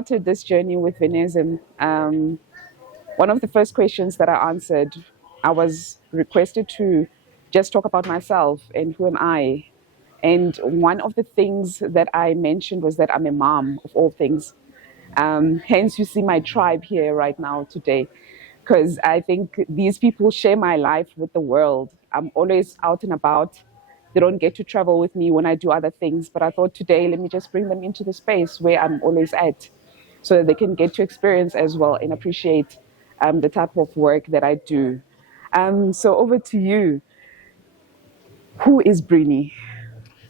started this journey with veganism, one of the first questions that I answered, I was requested to just talk about myself and who am I. And one of the things that I mentioned was that I'm a mom of all things. Hence, you see my tribe here right now today, because I think these people share my life with the world. I'm always out and about. They don't get to travel with me when I do other things, but I thought today, let me just bring them into the space where I'm always at, so that they can get to experience as well and appreciate the type of work that I do. So over to you. Who is Brinny?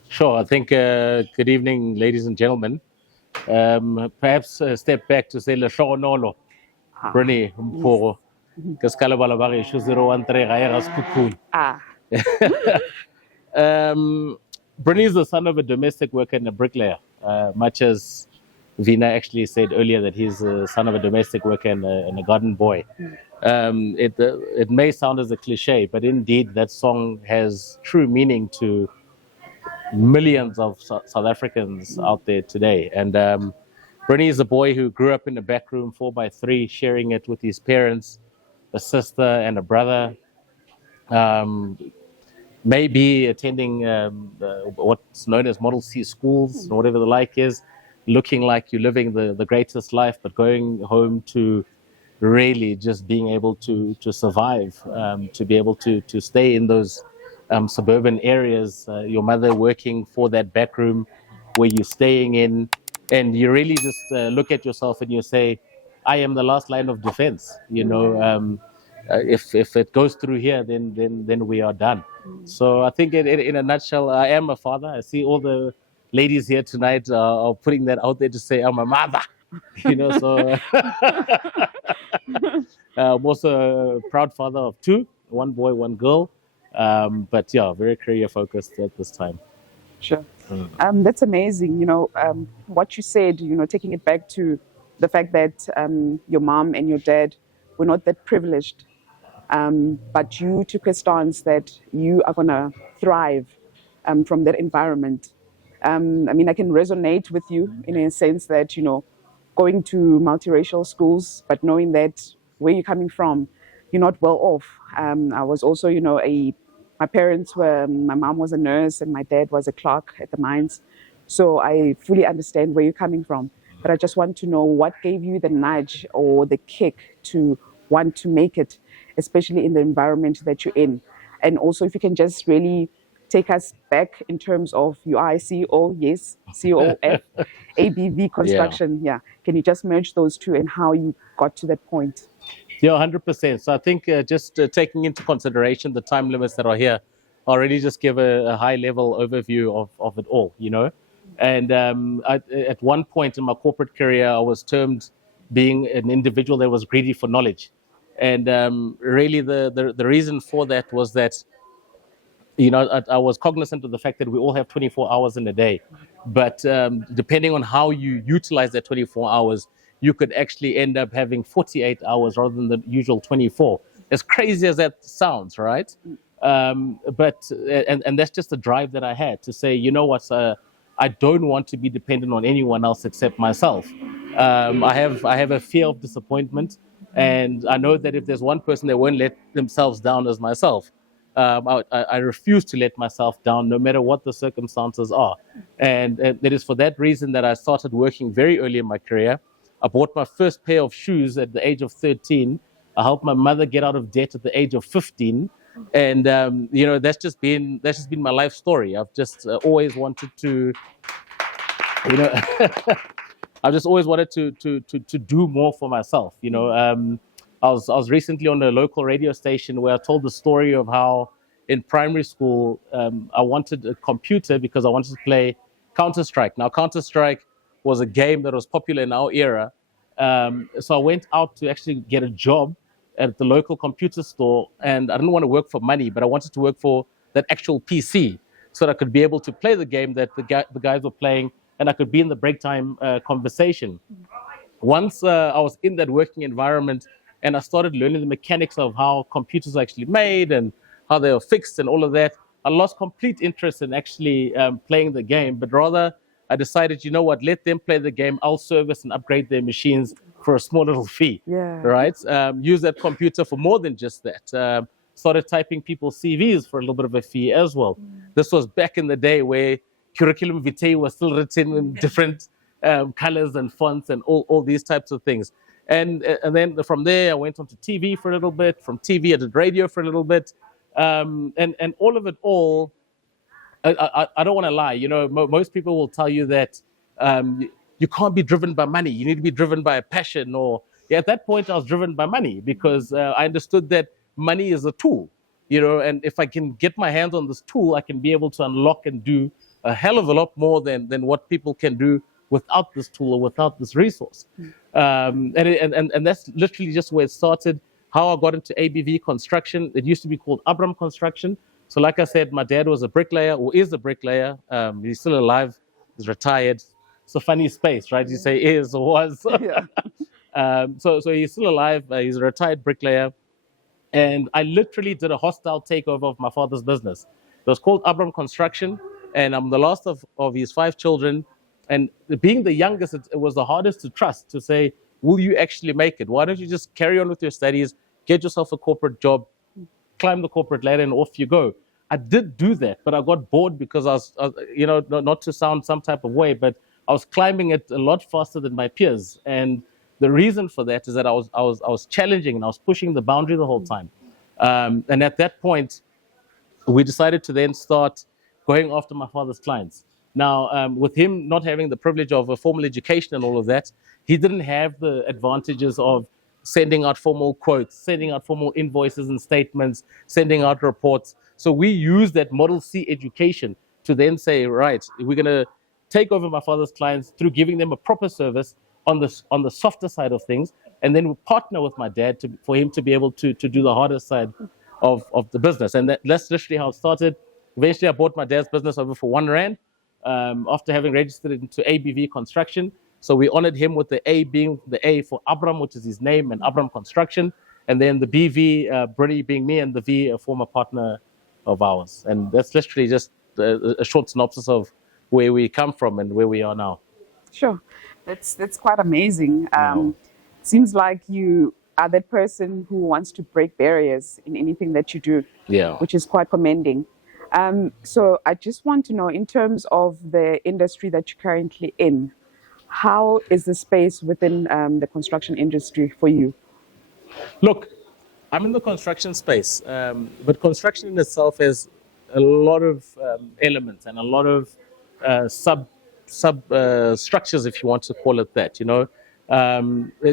Sure. I think good evening, ladies and gentlemen. Perhaps step back to say le shogonolo. Brinny Mphogo. Kaskala balabari 013 gaya skukun. Brinny is the son of a domestic worker and a bricklayer, much as Vina actually said earlier that he's the son of a domestic worker and a garden boy. It may sound as a cliche, but indeed that song has true meaning to millions of South Africans out there today. And Brinny is a boy who grew up in a backroom 4x3, sharing it with his parents, a sister and a brother. Maybe attending what's known as Model C schools, or whatever the like is, looking like you're living the greatest life, but going home to really just being able to survive, to be able to stay in those suburban areas, your mother working for that back room where you're staying in, and you really just look at yourself and you say, I am the last line of defense. You know, if it goes through here, then we are done. So I think in a nutshell, I am a father. I see all the ladies here tonight are putting that out there to say I'm a mother. You know, so I'm also a proud father of 2, 1 boy, 1 girl. But yeah, very career focused at this time. Sure. That's amazing. You know, what you said, you know, taking it back to the fact that your mom and your dad were not that privileged, but you took a stance that you are going to thrive from that environment. I mean, I can resonate with you in a sense that, you know, going to multiracial schools, but knowing that where you're coming from, you're not well off. I was also, you know, my parents were, my mom was a nurse and my dad was a clerk at the mines. So I fully understand where you're coming from. But I just want to know what gave you the nudge or the kick to want to make it, especially in the environment that you're in. And also if you can just really take us back in terms of you are a CEO, yes, COF, ABV Construction. Yeah. Can you just merge those two and how you got to that point? Yeah, 100%. So I think just taking into consideration the time limits that are here, I'll really just give a high-level overview of it all, you know. And at one point in my corporate career, I was termed being an individual that was greedy for knowledge. And really the reason for that was that, you know, I was cognizant of the fact that we all have 24 hours in a day. But depending on how you utilize that 24 hours, you could actually end up having 48 hours rather than the usual 24. As crazy as that sounds, right? But that's just the drive that I had to say, you know what, I don't want to be dependent on anyone else except myself. I have a fear of disappointment, and I know that if there's one person that won't let themselves down as myself, I refuse to let myself down no matter what the circumstances are. And it is for that reason that I started working very early in my career. I bought my first pair of shoes at the age of 13. I helped my mother get out of debt at the age of 15. And, you know, that's just been my life story. I've just always wanted to, you know, I've just always wanted to do more for myself. You know, I was recently on a local radio station where I told the story of how in primary school, I wanted a computer because I wanted to play Counter-Strike. Now, Counter-Strike was a game that was popular in our era. So I went out to actually get a job at the local computer store, and I didn't want to work for money, but I wanted to work for that actual PC so that I could be able to play the game that the guys were playing, and I could be in the break time conversation. Once I was in that working environment and I started learning the mechanics of how computers are actually made and how they are fixed and all of that, I lost complete interest in actually playing the game, but rather I decided, you know what, let them play the game. I'll service and upgrade their machines for a small little fee. Yeah. Right? Use that computer for more than just that. Started typing people's CVs for a little bit of a fee as well. This was back in the day where curriculum vitae was still written in different colors and fonts and all these types of things. And then from there, I went on to TV for a little bit. From TV, I did radio for a little bit. And all of it all, I don't want to lie. You know, most people will tell you that you can't be driven by money. You need to be driven by a passion. Or at that point, I was driven by money because I understood that money is a tool. You know, and if I can get my hands on this tool, I can be able to unlock and do a hell of a lot more than what people can do without this tool or without this resource. And that's literally just where it started. How I got into ABV Construction. It used to be called ABV Construction. So like I said, my dad was a bricklayer, or is a bricklayer. He's still alive. He's retired. It's a funny space, right? You say is or was. Yeah. So he's still alive. He's a retired bricklayer. And I literally did a hostile takeover of my father's business. It was called ABV Construction. And I'm the last of his 5 children. And being the youngest, it was the hardest to trust, to say, will you actually make it? Why don't you just carry on with your studies, get yourself a corporate job, climb the corporate ladder, and off you go. I did do that, but I got bored because I was you know, not to sound some type of way, but I was climbing it a lot faster than my peers. And the reason for that is that I was challenging and I was pushing the boundary the whole time. And at that point, we decided to then start going after my father's clients. Now, with him not having the privilege of a formal education and all of that, he didn't have the advantages of sending out formal quotes, sending out formal invoices and statements, sending out reports. So we used that Model C education to then say, right, we're going to take over my father's clients through giving them a proper service on the softer side of things, and then we partner with my dad for him to be able to do the harder side of the business. And that's literally how it started. Eventually, I bought my dad's business over for R1 after having registered it into ABV Construction. So we honored him with the A being the A for Abram, which is his name, and Abram Construction. And then the BV, Brinny being me, and the V, a former partner of ours. And that's literally just a short synopsis of where we come from and where we are now. Sure. That's quite amazing. Seems like you are that person who wants to break barriers in anything that you do, which is quite commending. So I just want to know, in terms of the industry that you're currently in, how is the space within the construction industry for you? Look, I'm in the construction space, but construction in itself has a lot of elements and a lot of sub structures, if you want to call it that. You know,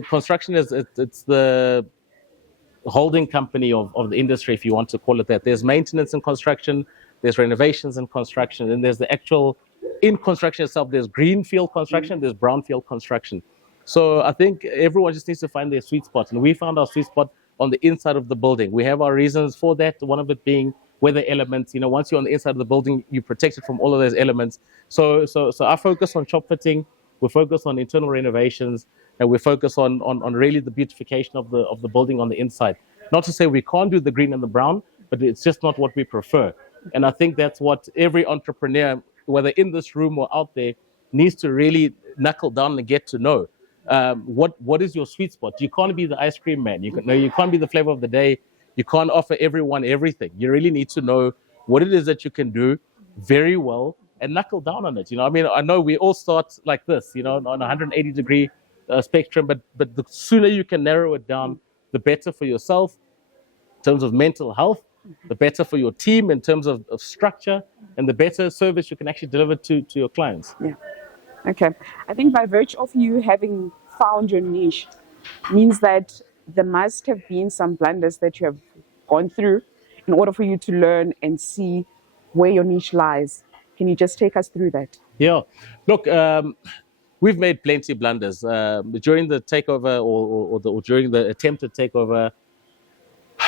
construction it's the holding company of the industry, if you want to call it that. There's maintenance in construction, there's renovations in construction, and there's the actual in construction itself. There's greenfield construction, there's brownfield construction. So I think everyone just needs to find their sweet spot, and we found our sweet spot on the inside of the building. We have our reasons for that. One of it being weather elements. You know, once you're on the inside of the building, you're protected from all of those elements. So I focus on shop fitting, we focus on internal renovations, and we focus on really the beautification of the building on the inside. Not to say we can't do the green and the brown, but it's just not what we prefer. And I think that's what every entrepreneur, whether in this room or out there, needs to really knuckle down and get to know. What is your sweet spot? You can't be the ice cream man. You can't be the flavor of the day. You can't offer everyone everything. You really need to know what it is that you can do very well and knuckle down on it. You know, I mean, I know we all start like this, you know, on a 180-degree spectrum, but the sooner you can narrow it down, the better for yourself in terms of mental health, the better for your team in terms of structure, and the better service you can actually deliver to your clients. Yeah. Okay. I think by virtue of you having found your niche means that there must have been some blunders that you have gone through in order for you to learn and see where your niche lies. Can you just take us through that? Yeah. Look, we've made plenty of blunders. During the takeover or during the attempted takeover,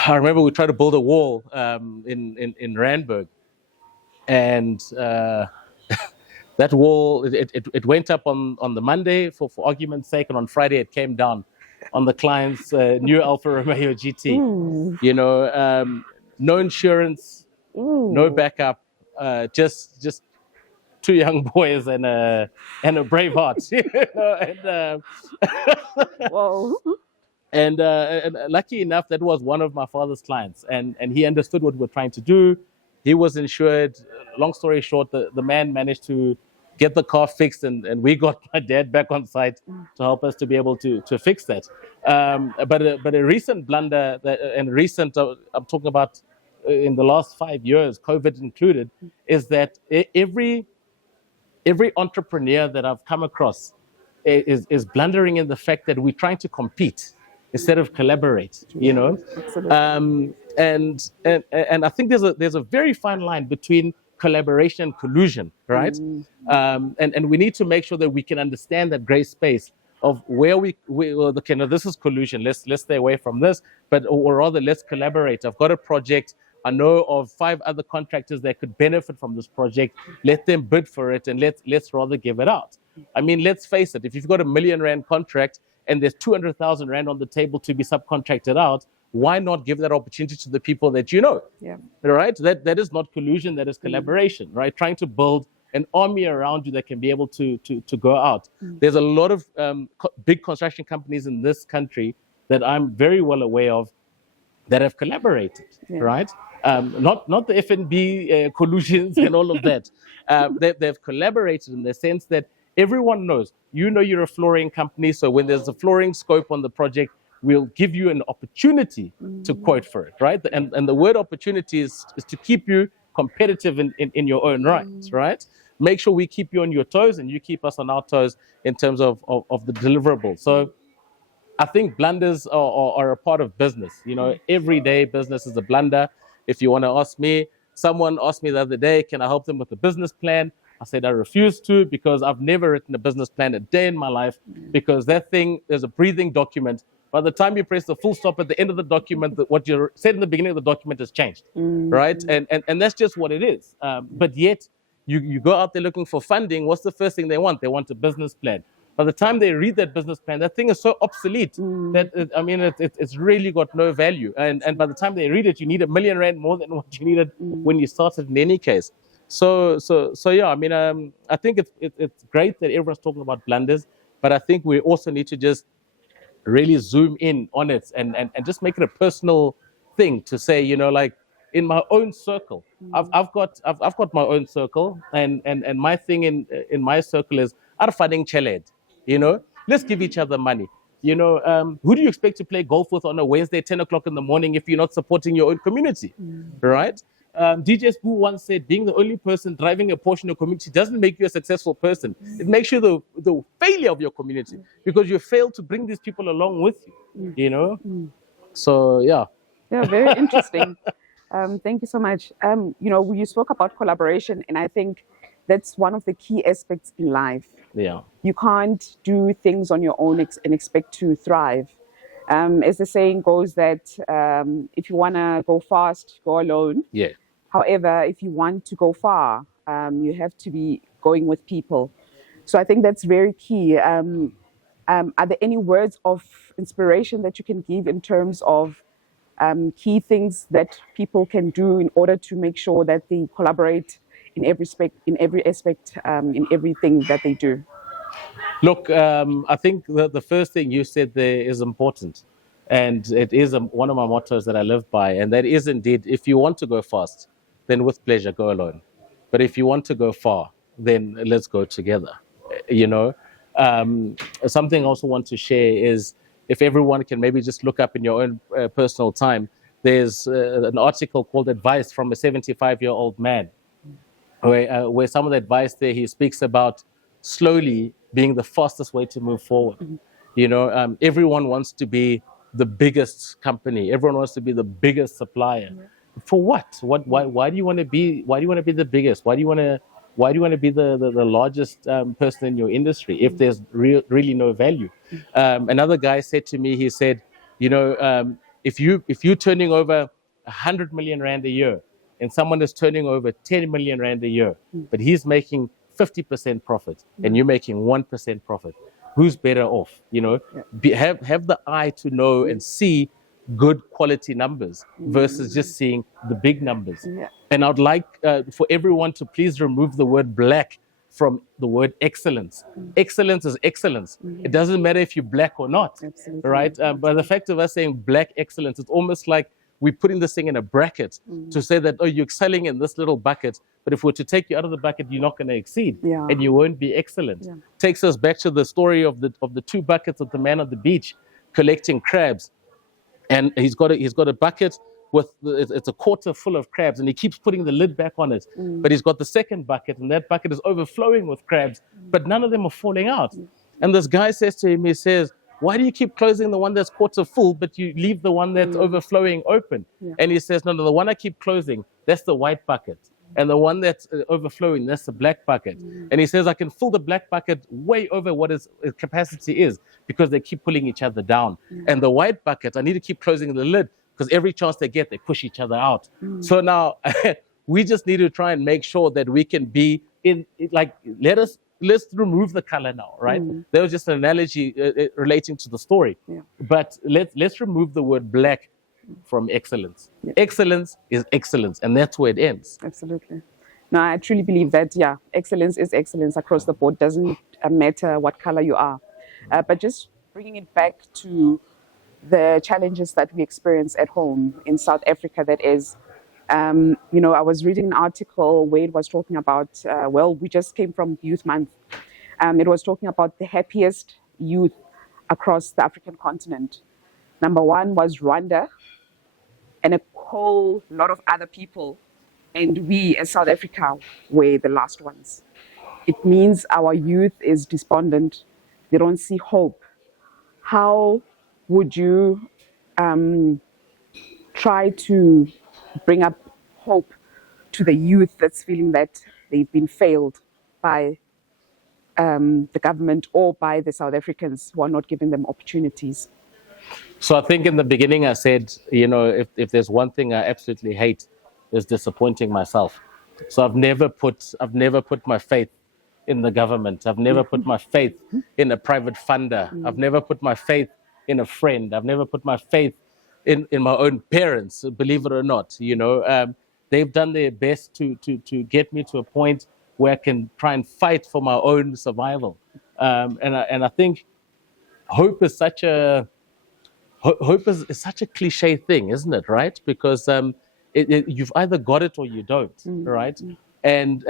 I remember we tried to build a wall in Randburg. And that wall, it went up on the Monday for argument's sake, and on Friday it came down on the client's new Alfa Romeo GT. Ooh. You know, no insurance, no backup, just two young boys and a brave heart. You know, and, Whoa. and lucky enough, that was one of my father's clients, and he understood what we were trying to do. He was insured. Long story short, the man managed to get the car fixed, and we got my dad back on site to help us to be able to fix that. But a recent blunder, and recent, I'm talking about in the last 5 years, COVID included, is that every entrepreneur that I've come across is blundering in the fact that we're trying to compete instead of collaborate, you know. And I think there's a very fine line between collaboration and collusion, right? And we need to make sure that we can understand that gray space of where okay, no, this is collusion. Let's stay away from this, or rather, let's collaborate. I've got a project. I know of 5 other contractors that could benefit from this project. Let them bid for it, and let's rather give it out. I mean, let's face it. If you've got R1 million contract and there's 200,000 rand on the table to be subcontracted out, why not give that opportunity to the people that you know? Yeah. Right? That is not collusion. That is collaboration. Right? Trying to build an army around you that can be able to go out. There's a lot of big construction companies in this country that I'm very well aware of that have collaborated, right? Not the F&B collusions and all of that. They've collaborated in the sense that everyone knows, you're a flooring company, so when there's a flooring scope on the project, we'll give you an opportunity to quote for it, right? And the word opportunity is to keep you competitive in your own right? Make sure we keep you on your toes and you keep us on our toes in terms of the deliverable. So I think blunders are a part of business. Everyday business is a blunder. If you want to ask me, someone asked me the other day, can I help them with a business plan? I said I refuse to, because I've never written a business plan a day in my life, because that thing is a breathing document. By the time you press the full stop at the end of the document, what you said in the beginning of the document has changed, right? And that's just what it is. But yet, you go out there looking for funding. What's the first thing they want? They want a business plan. By the time they read that business plan, that thing is so obsolete that it's really got no value. And by the time they read it, you need R1 million more than what you needed when you started in any case. So yeah, I think it's great that everyone's talking about blunders, but I think we also need to just really zoom in on it and just make it a personal thing to say, like in my own circle, I've got my own circle, and my thing in my circle is arfading cheled. Let's give each other money. Who do you expect to play golf with on a Wednesday, 10 o'clock in the morning, if you're not supporting your own community, right? DJ Spoo once said, being the only person driving a Porsche in your community doesn't make you a successful person. It makes you the failure of your community, because you failed to bring these people along with you, So, yeah. Yeah, very interesting. Thank you so much. You spoke about collaboration, and I think that's one of the key aspects in life. Yeah. You can't do things on your own and expect to thrive. As the saying goes, that if you want to go fast, go alone. Yeah. However, if you want to go far, you have to be going with people. So I think that's very key. Are there any words of inspiration that you can give in terms of key things that people can do in order to make sure that they collaborate in every aspect, in everything that they do? Look, I think the first thing you said there is important, and it is one of my mottos that I live by, and that is indeed, if you want to go fast, then with pleasure go alone. But if you want to go far, then let's go together. Something I also want to share is, if everyone can maybe just look up in your own personal time, there's an article called Advice from a 75-year-old Man, where some of the advice there, he speaks about slowly being the fastest way to move forward. Everyone wants to be the biggest company. Everyone wants to be the biggest supplier. For what? Why do you want to be? Why do you want to be the biggest? Why do you want to be the largest person in your industry if there's really no value? Another guy said to me, he said, if you're turning over 100 million rand a year, and someone is turning over 10 million rand a year, but he's making 50% profit and you're making 1% profit, who's better off? Have the eye to know and see good quality numbers versus just seeing the big numbers. And I'd like for everyone to please remove the word black from the word excellence. Excellence is excellence. It doesn't matter if you're black or not, Absolutely. right? But the fact of us saying black excellence, it's almost like we're putting this thing in a bracket to say that, oh, you're excelling in this little bucket, but if we're to take you out of the bucket, you're not going to exceed, Yeah. and you won't be excellent. Yeah. Takes us back to the story of the two buckets of the man on the beach collecting crabs, and he's got a bucket with it's a quarter full of crabs, and he keeps putting the lid back on it. But he's got the second bucket, and that bucket is overflowing with crabs, but none of them are falling out. And this guy says to him, he says, why do you keep closing the one that's quarter full, but you leave the one that's overflowing open? Yeah. And he says, no, the one I keep closing, that's the white bucket. And the one that's overflowing, that's the black bucket. And he says, I can fill the black bucket way over what its capacity is because they keep pulling each other down. And the white bucket, I need to keep closing the lid because every chance they get, they push each other out. So now we just need to try and make sure that we can be in, like, let's remove the color now, right? That was just an analogy relating to the story. Yeah. But let's remove the word black from excellence. Yeah. Excellence is excellence, and that's where it ends. Absolutely. No, I truly believe that, yeah, excellence is excellence across the board. Doesn't matter what color you are. But just bringing it back to the challenges that we experience at home in South Africa, that is, you know, I was reading an article where it was talking about, well, we just came from Youth Month. It was talking about the happiest youth across the African continent. Number one was Rwanda, and a whole lot of other people. And we, as South Africa, were the last ones. It means our youth is despondent. They don't see hope. How would you try to bring up hope to the youth that's feeling that they've been failed by the government or by the South Africans who are not giving them opportunities? So I think in the beginning I said, you know, if there's one thing I absolutely hate is disappointing myself. So I've never put my faith in the government. I've never put my faith in a private funder. I've never put my faith in a friend. I've never put my faith in my own parents, believe it or not. You know, they've done their best to get me to a point where I can try and fight for my own survival. And I think hope is such a cliche thing, isn't it? Right? Because you've either got it or you don't, right? And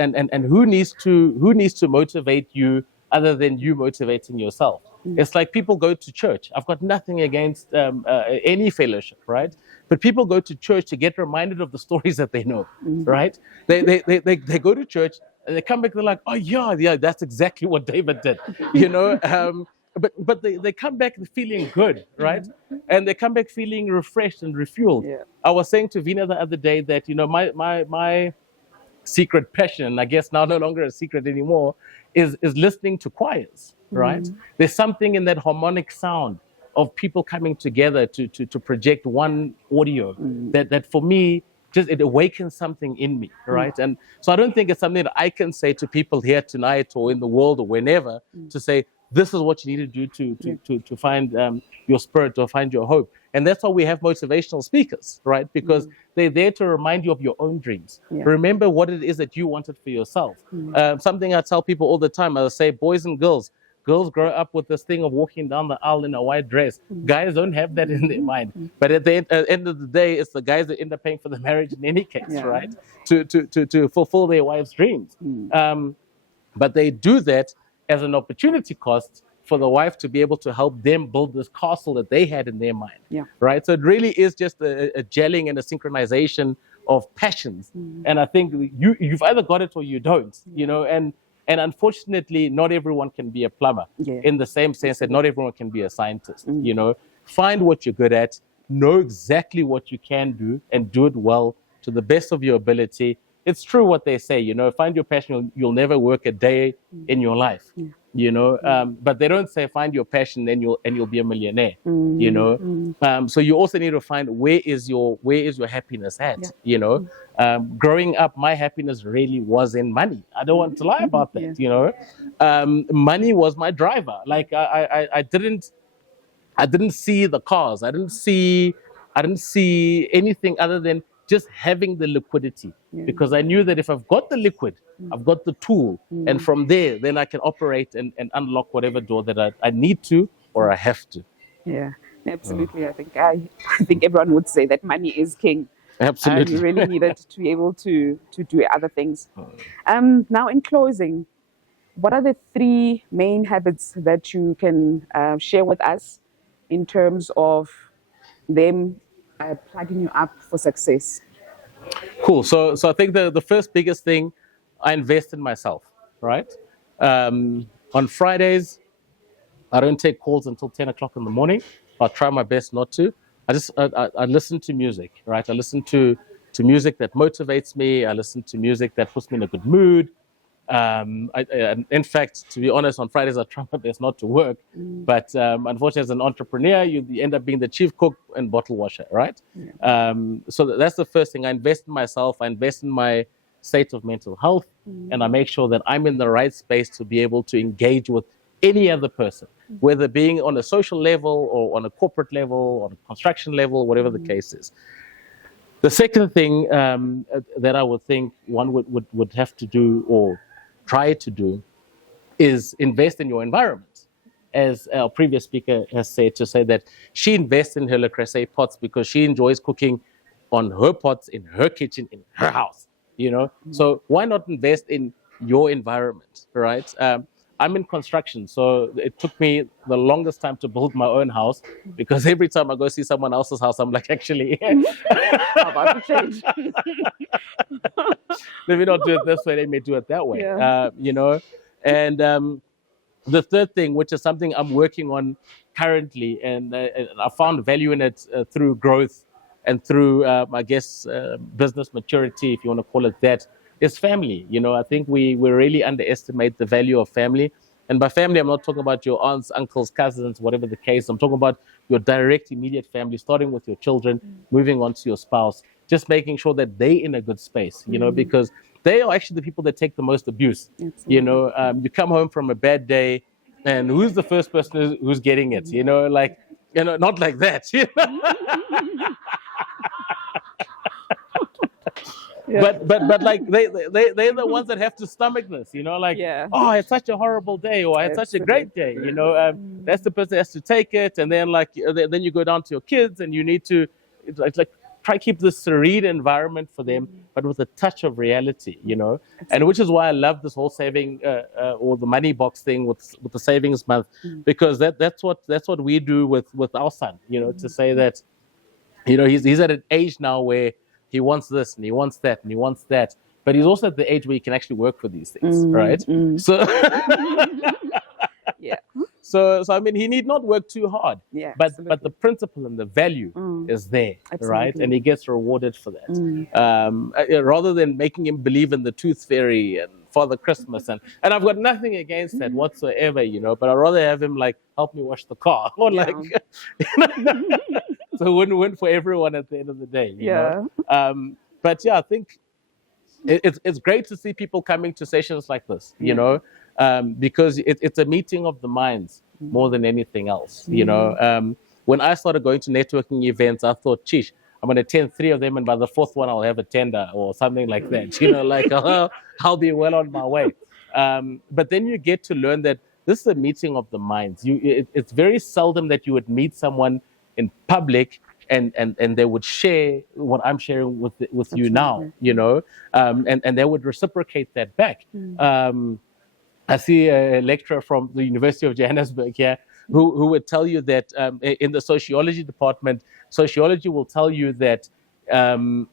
who needs to motivate you other than you motivating yourself? It's like people go to church. I've got nothing against any fellowship, right? But people go to church to get reminded of the stories that they know, right? They go to church and they come back. They're like, oh yeah, that's exactly what David did, you know. But they come back feeling good, right? And they come back feeling refreshed and refueled. Yeah. I was saying to Vina the other day that, you know, my secret passion, I guess now no longer a secret anymore, is listening to choirs, right? There's something in that harmonic sound of people coming together to project one audio that for me, just it awakens something in me, right? And so I don't think it's something that I can say to people here tonight or in the world or whenever to say, this is what you need to do to find your spirit or find your hope. And that's why we have motivational speakers, right? Because they're there to remind you of your own dreams. Yeah. Remember what it is that you wanted for yourself. Something I tell people all the time, I say, boys and girls grow up with this thing of walking down the aisle in a white dress. Guys don't have that in their mind. But at the end of the day, it's the guys that end up paying for the marriage in any case, right? To fulfill their wives' dreams. But they do that as an opportunity cost for the wife to be able to help them build this castle that they had in their mind, right? So it really is just a gelling and a synchronization of passions. And I think you've either got it or you don't, you know, and unfortunately, not everyone can be a plumber in the same sense that not everyone can be a scientist, you know. Find what you're good at, know exactly what you can do and do it well to the best of your ability. It's true what they say, you know, find your passion, you'll never work a day in your life, you know, but they don't say find your passion and you'll be a millionaire, you know. So you also need to find where is your happiness at, you know. Growing up, my happiness really was in money. I don't want to lie about that, you know. Money was my driver. Like I didn't see the cars. I didn't see anything other than just having the liquidity, because I knew that if I've got the liquid, I've got the tool, and from there, then I can operate and unlock whatever door that I need to or I have to. Yeah, absolutely. I think everyone would say that money is king. Absolutely. You really need it to be able to do other things. Now, in closing, what are the 3 main habits that you can share with us in terms of them plugging you up for success? Cool. So I think the first biggest thing, I invest in myself, right? On Fridays, I don't take calls until 10 o'clock in the morning. I'll try my best not to. I listen to music, right? I listen to music that motivates me. I listen to music that puts me in a good mood. In fact, to be honest, on Fridays I try my best not to work, but unfortunately, as an entrepreneur, you end up being the chief cook and bottle washer, right? So that's the first thing. I invest in myself. I invest in my state of mental health, and I make sure that I'm in the right space to be able to engage with any other person, whether being on a social level or on a corporate level, on a construction level, whatever the case is. The second thing that I would think one would have to do or try to do is invest in your environment. As our previous speaker has said, to say that she invests in her Le Creuset pots because she enjoys cooking on her pots in her kitchen, in her house, So why not invest in your environment, right? I'm in construction, so it took me the longest time to build my own house, because every time I go see someone else's house, I'm like, actually, How about to change? let me not do it this way, let me do it that way. And the third thing, which is something I'm working on currently, and I found value in it through growth and through, business maturity, if you want to call it that, is family. I think we really underestimate the value of family. And by family, I'm not talking about your aunts, uncles, cousins, whatever the case. I'm talking about your direct, immediate family, starting with your children, moving on to your spouse, just making sure that they're in a good space, because they are actually the people that take the most abuse. Absolutely. You come home from a bad day, and who's the first person who's getting it? Not like that. Yeah. But like they're the ones that have to stomach this, oh, I had such a horrible day, or I had such a great day, that's the person that has to take it. And then then you go down to your kids, and you need to try to keep this serene environment for them, but with a touch of reality, and which is why I love this whole saving or the money box thing with the savings month, because that's what we do with our son, to say that, he's at an age now where he wants this and he wants that and he wants that, but he's also at the age where he can actually work for these things, right? So, yeah. So I mean, he need not work too hard, but the principle and the value is there, right? And he gets rewarded for that, rather than making him believe in the tooth fairy and Father Christmas, and I've got nothing against that whatsoever, but I'd rather have him help me wash the car, or so win-win for everyone at the end of the day, you know? But I think it's great to see people coming to sessions like this, because it's a meeting of the minds more than anything else, When I started going to networking events, I thought, geez, I'm going to attend 3 of them, and by the 4th one, I'll have a tender or something like that, I'll be well on my way. But then you get to learn that this is a meeting of the minds. It's very seldom that you would meet someone in public and they would share what I'm sharing with you now, and they would reciprocate that back. I see a lecturer from the University of Johannesburg here who would tell you that in the sociology department, sociology will tell you that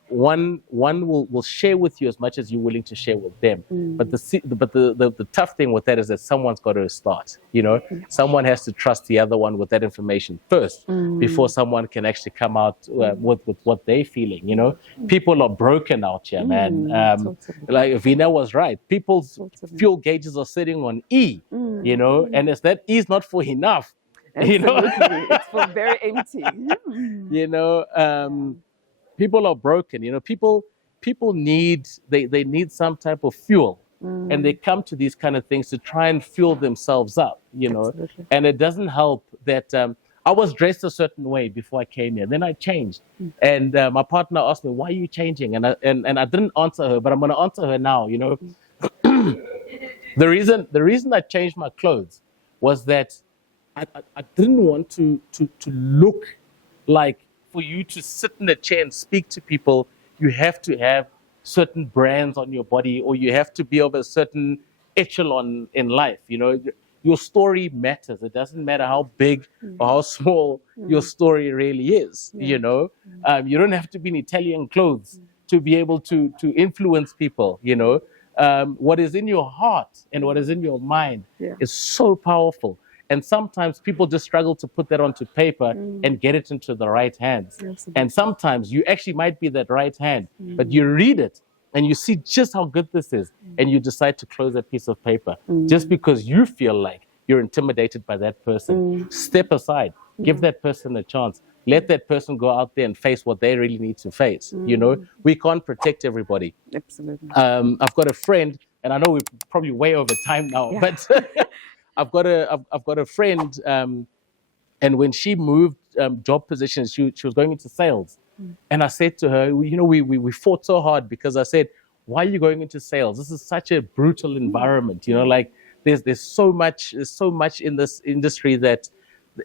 one will share with you as much as you're willing to share with them. But the tough thing with that is that someone's got to start. Someone has to trust the other one with that information first before someone can actually come out with what they're feeling. People are broken out here, man. Like Vina was right. People's fuel gauges are sitting on E. And it's that E is not for enough. Absolutely. It's for very empty. People are broken. People need they need some type of fuel, and they come to these kind of things to try and fuel themselves up. Absolutely. And it doesn't help that I was dressed a certain way before I came here. Then I changed. And my partner asked me, why are you changing? And I didn't answer her, but I'm going to answer her now, you know. The reason I changed my clothes was that I didn't want to look like, for you to sit in a chair and speak to people, you have to have certain brands on your body, or you have to be of a certain echelon in life. You know, your story matters. It doesn't matter how big or how small your story really is. You know, you don't have to be in Italian clothes to be able to influence people. You know, what is in your heart and what is in your mind is so powerful. And sometimes people just struggle to put that onto paper and get it into the right hands. Absolutely. And sometimes you actually might be that right hand, but you read it and you see just how good this is, and you decide to close that piece of paper just because you feel like you're intimidated by that person. Step aside, give that person a chance. Let that person go out there and face what they really need to face. You know, we can't protect everybody. Absolutely. I've got a friend, and I know we're probably way over time now, but I've got a friend, and when she moved job positions, she was going into sales, and I said to her, you know, we fought so hard because I said, why are you going into sales? This is such a brutal environment, you know, like there's so much in this industry that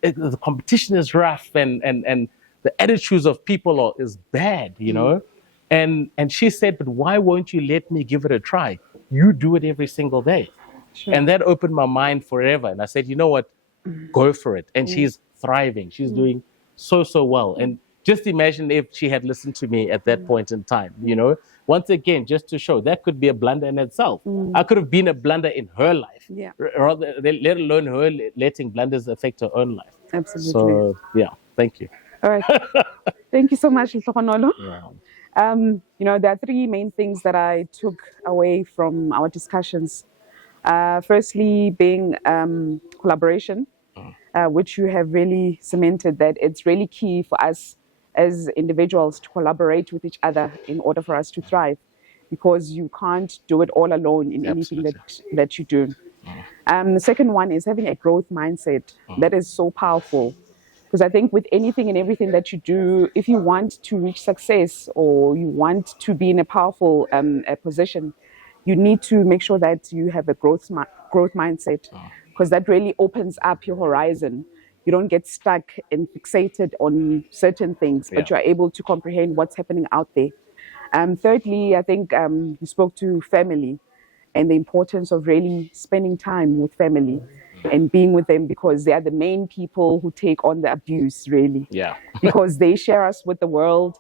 the competition is rough, and the attitudes of people is bad, you know. And she said, but why won't you let me give it a try? You do it every single day. Sure. And that opened my mind forever. And I said, you know what, go for it. And she's thriving. She's doing so well. And just imagine if she had listened to me at that point in time, you know. Once again, just to show, that could be a blunder in itself. I could have been a blunder in her life, rather, let alone her letting blunders affect her own life. Absolutely. So, yeah, thank you. All right. Thank you so much, Mphogo. Yeah. You know, there are three main things that I took away from our discussions. Firstly, being collaboration, which you have really cemented that it's really key for us as individuals to collaborate with each other in order for us to thrive, because you can't do it all alone in anything that you do. The second one is having a growth mindset. That is so powerful, because I think with anything and everything that you do, if you want to reach success or you want to be in a powerful position, you need to make sure that you have a growth mindset, because that really opens up your horizon. You don't get stuck and fixated on certain things, but you are able to comprehend what's happening out there. Thirdly, I think you spoke to family and the importance of really spending time with family and being with them, because they are the main people who take on the abuse, really. Yeah. Because they share us with the world,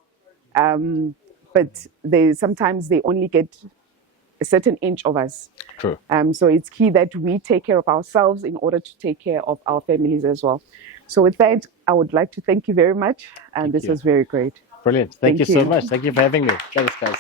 but sometimes they only get a certain inch of us. True. So it's key that we take care of ourselves in order to take care of our families as well. So with that, I would like to thank you very much. And this was very great. Brilliant. Thank you so much. Thank you for having me. Thanks, guys.